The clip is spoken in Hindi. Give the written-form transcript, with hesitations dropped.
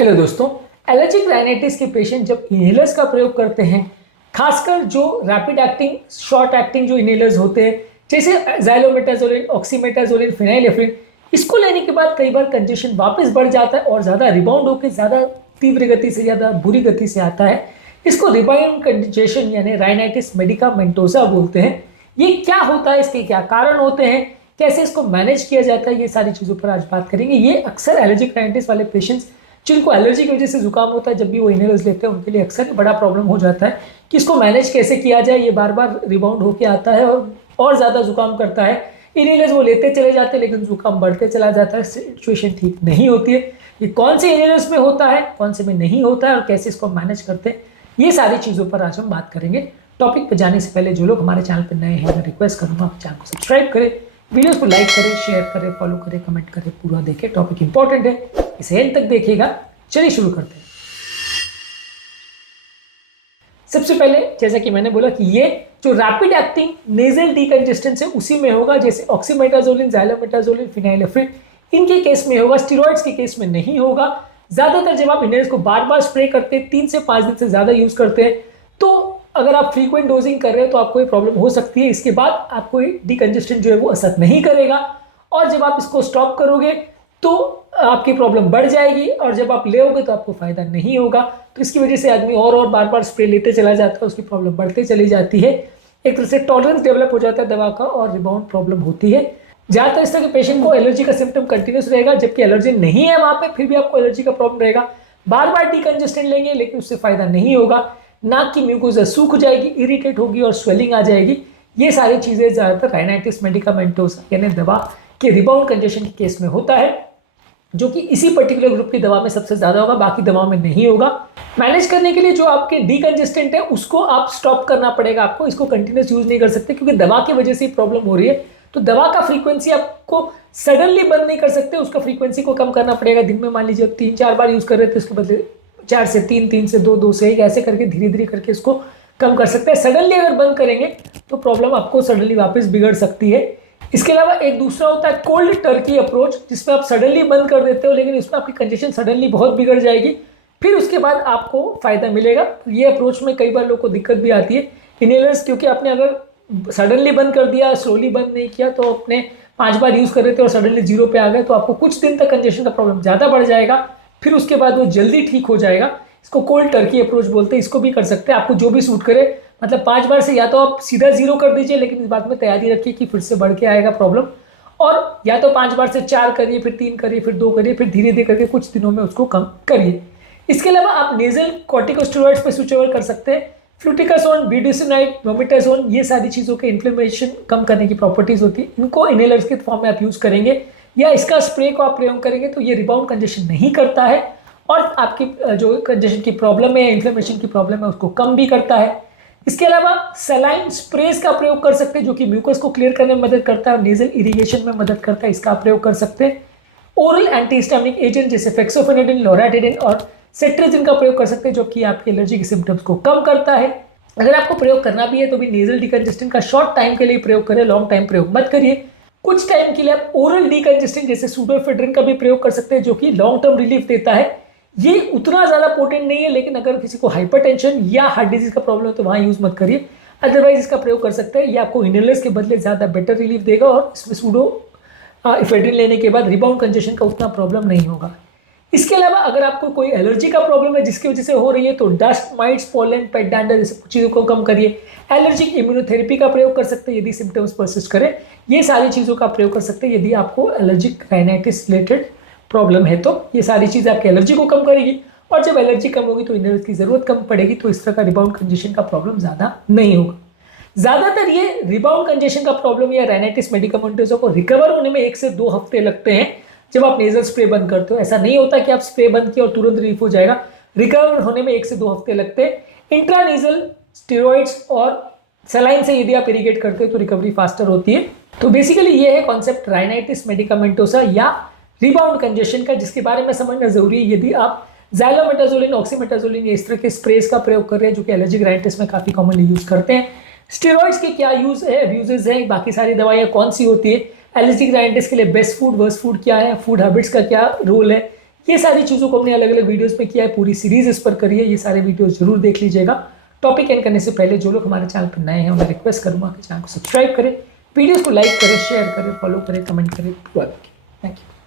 हेलो दोस्तों, एलर्जिक राइनाइटिस के पेशेंट जब इनहेलर्स का प्रयोग करते हैं, खासकर जो रैपिड एक्टिंग शॉर्ट एक्टिंग जो इनहेलर्स होते हैं जैसे ज़ाइलोमेटाजोलिन, ऑक्सीमेटाजोलिन, फिनाइलेफ्रिन, इसको लेने के बाद कई बार कंजेशन वापस बढ़ जाता है और ज़्यादा रिबाउंड होकर ज़्यादा तीव्र गति से, ज़्यादा बुरी गति से आता है। इसको रिबाउंड कंजेशन यानी राइनाइटिस मेडिकामेंटोसा बोलते हैं। ये क्या होता है, इसके क्या कारण होते हैं, कैसे इसको मैनेज किया जाता है, ये सारी चीज़ों पर आज बात करेंगे। ये अक्सर एलर्जिक राइनाइटिस वाले पेशेंट्स जिनको एलर्जी की वजह से जुकाम होता है, जब भी वो इनहेलर्स लेते हैं उनके लिए अक्सर बड़ा प्रॉब्लम हो जाता है कि इसको मैनेज कैसे किया जाए। ये बार बार रिबाउंड होके आता है और ज़्यादा जुकाम करता है। इनहेलर्स वो लेते चले जाते हैं लेकिन जुकाम बढ़ते चला जाता है, सिचुएशन ठीक नहीं होती है। ये कौन से इनहेलर्स में होता है, कौन से में नहीं होता है और कैसे इसको मैनेज करते हैं, ये सारी चीज़ों पर आज हम बात करेंगे। टॉपिक पर जाने से पहले जो लोग हमारे चैनल पर नए हैं मैं रिक्वेस्ट करूँगा आप चैनल को सब्सक्राइब करें, वीडियोस को लाइक करें, शेयर करें, फॉलो करें, कमेंट करें, पूरा देखें। टॉपिक इंपॉर्टेंट है, इसे एंड तक देखिएगा। चलिए शुरू करते हैं। सबसे पहले जैसा कि मैंने बोला कि ये जो रैपिड एक्टिंग नेजल डीकंजेस्टेंस है उसी में होगा, जैसे ऑक्सीमेटाजोलिन, ज़ाइलोमेटाजोलिन, फिनाइलेफ्रिन, इनके केस में होगा, स्टेरॉइड्स के केस में नहीं होगा। ज्यादातर जब आप इनहेलर्स को बार बार स्प्रे करते हैं, 3 से 5 दिन से ज्यादा यूज करते हैं, तो अगर आप फ्रीक्वेंट डोजिंग कर रहे हैं तो आपको ये प्रॉब्लम हो सकती है। इसके बाद आपको डीकंजेस्टेंट जो है वो असर नहीं करेगा और जब आप इसको स्टॉप करोगे तो आपकी प्रॉब्लम बढ़ जाएगी और जब आप लेओगे तो आपको फायदा नहीं होगा। तो इसकी वजह से आदमी और बार बार स्प्रे लेते चला जाता है, उसकी प्रॉब्लम बढ़ते चली जाती है। एक तरह से टॉलरेंस डेवलप हो जाता है दवा का और रिबाउंड प्रॉब्लम होती है। ज़्यादातर इस तरह के पेशेंट को एलर्जी का सिम्टम कंटिन्यूस रहेगा, जबकि एलर्जी नहीं है वहाँ पे फिर भी आपको एलर्जी का प्रॉब्लम रहेगा। बार बार डीकंजेस्टेंट लेंगे लेकिन उससे फायदा नहीं होगा। नाक की म्यूकोसा सूख जाएगी, इरिटेट होगी और स्वेलिंग आ जाएगी। ये सारी चीज़ें ज़्यादातर राइनाइटिस मेडिकामेंटोसा यानी दवा के रिबाउंड कंजेशन के केस में होता है, जो कि इसी पर्टिकुलर ग्रुप की दवा में सबसे ज़्यादा होगा, बाकी दवाओं में नहीं होगा। मैनेज करने के लिए जो आपके डीकंजेस्टेंट है उसको आप स्टॉप करना पड़ेगा आपको, इसको कंटिन्यूस यूज नहीं कर सकते क्योंकि दवा की वजह से प्रॉब्लम हो रही है। तो दवा का फ्रीक्वेंसी आपको सडनली बंद नहीं कर सकते, उसका फ्रीक्वेंसी को कम करना पड़ेगा। दिन में मान लीजिए 3-4 बार यूज कर रहे थे, उसके बदले 4 से 3, 3 से 2, 2 से 1, ऐसे करके धीरे धीरे करके इसको कम कर सकते हैं। सडनली अगर बंद करेंगे तो प्रॉब्लम आपको सडनली वापस बिगड़ सकती है। इसके अलावा एक दूसरा होता है कोल्ड टर्की अप्रोच, जिसमें आप सडनली बंद कर देते हो लेकिन इसमें आपकी कंडीशन सडनली बहुत बिगड़ जाएगी, फिर उसके बाद आपको फायदा मिलेगा। ये अप्रोच में कई बार लोगों को दिक्कत भी आती है इनहेलर्स, क्योंकि आपने अगर सडनली बंद कर दिया, स्लोली बंद नहीं किया, तो अपने 5 बार यूज कर रहे थे और सडनली 0 पे आ गए तो आपको कुछ दिन तक कंजेशन का प्रॉब्लम ज़्यादा बढ़ जाएगा, फिर उसके बाद वो जल्दी ठीक हो जाएगा। इसको कोल्ड टर्की अप्रोच बोलते हैं। इसको भी कर सकते हैं, आपको जो भी सूट करे। मतलब 5 बार से या तो आप सीधा 0 कर दीजिए, लेकिन इस बात में तैयारी रखिए कि फिर से बढ़ के आएगा प्रॉब्लम, और या तो 5 बार से 4 करिए, फिर 3 करिए, फिर 2 करिए, फिर धीरे धीरे करके कुछ दिनों में उसको कम करिए। इसके अलावा आप नेजल कॉर्टिकोस्टेरॉइड्स पे स्विच ओवर कर सकते हैं। फ्लूटिकासोन, बीडिसोनाइड, मोमेटाजोन, ये सारी चीज़ों के इन्फ्लेमेशन कम करने की प्रॉपर्टीज होती है। इनको इनहेलर्स के फॉर्म में आप यूज़ करेंगे या इसका स्प्रे को आप प्रयोग करेंगे तो ये रिबाउंड कंजेशन नहीं करता है और आपकी जो कंजेशन की प्रॉब्लम है, इन्फ्लेमेशन की प्रॉब्लम है, उसको कम भी करता है। इसके अलावा सलाइन स्प्रेज का प्रयोग कर सकते हैं, जो कि म्यूकस को क्लियर करने में मदद करता है और नेजल इरिगेशन में मदद करता है, इसका प्रयोग कर सकते हैं। ओरल एंटीहिस्टामिनिक एजेंट जैसे फेक्सोफेनेडिन, लोराटिडिन और सेट्रिजिन का प्रयोग कर सकते हैं, जो कि आपके एलर्जी के सिम्टम्स को कम करता है। अगर आपको प्रयोग करना भी है तो भी नेजल डीकंजेस्टेंट का शॉर्ट टाइम के लिए प्रयोग करें, लॉन्ग टाइम प्रयोग मत करिए। कुछ टाइम के लिए आप ओरल डीकंजेस्टेंट जैसे सूडोएफेड्रिन का भी प्रयोग कर सकते हैं, जो कि लॉन्ग टर्म रिलीफ देता है। ये उतना ज़्यादा पोटेंट नहीं है, लेकिन अगर किसी को हाइपरटेंशन या हार्ट डिजीज का प्रॉब्लम है तो वहाँ यूज़ मत करिए, अदरवाइज इसका प्रयोग कर सकते हैं। ये आपको इनहेलर्स के बदले ज़्यादा बेटर रिलीफ देगा और इसमें सूडो इफेड्रिन लेने के बाद रिबाउंड कंजेशन का उतना प्रॉब्लम नहीं होगा। इसके अलावा अगर आपको कोई एलर्जी का प्रॉब्लम है जिसकी वजह से हो रही है तो डस्ट माइट्स, पोलन, पेट डैंडर, जैसे चीज़ों को कम करिए। एलर्जिक इम्यूनोथेरेपी का प्रयोग कर सकते हैं यदि सिम्टम्स परसिस्ट करें। ये सारी चीज़ों का प्रयोग कर सकते हैं यदि आपको एलर्जिक राइनाइटिस रिलेटेड प्रॉब्लम है, तो ये सारी चीज़ें आपकी एलर्जी को कम करेगी और जब एलर्जी कम होगी तो इनहेलर्स की ज़रूरत कम पड़ेगी, तो इस तरह का रिबाउंड कंजेशन का प्रॉब्लम ज़्यादा नहीं होगा। ज़्यादातर ये रिबाउंड कंजेशन का प्रॉब्लम या राइनाइटिस मेडिकामेंटोसा को रिकवर होने में 1 से 2 हफ्ते लगते हैं जब आप नेजल स्प्रे बंद करते हो। ऐसा नहीं होता कि आप स्प्रे बंद किया और तुरंत रिलीफ हो जाएगा, रिकवर होने में 1 से 2 हफ्ते लगते हैं। इंट्रानेजल स्टेरॉइड्स और सलाइन से यदि आप इरिगेट करते हो तो रिकवरी फास्टर होती है। तो बेसिकली ये है कॉन्सेप्ट राइनाइटिस मेडिकामेंटोसा या रिबाउंड कंजेशन का, जिसके बारे में समझना जरूरी है। यदि आप ज़ाइलोमेटाजोलिन, ऑक्सीमेटाजोलिन या इस तरह के स्प्रेज का प्रयोग कर रहे हैं जो कि एलर्जिक राइनाइटिस में काफ़ी कॉमनली यूज़ करते हैं। स्टेरॉइड्स के क्या यूज़ है, अब्यूजेज है, बाकी सारी दवाइयाँ कौन सी होती है, एलर्जिक राइनाइटिस के लिए बेस्ट फूड वर्स्ट फूड क्या है, फूड हैबिट्स का क्या रोल है, ये सारी चीज़ों को हमने अलग अलग वीडियोस में किया है, पूरी सीरीज इस पर करी है, ये सारे वीडियोस जरूर देख लीजिएगा। टॉपिक एंड करने से पहले जो लोग हमारे चैनल पर नए हैं उन्हें रिक्वेस्ट करूंगा कि चैनल को सब्सक्राइब करें, वीडियोस को लाइक करें, शेयर करें, फॉलो करें, कमेंट करें। Thank you.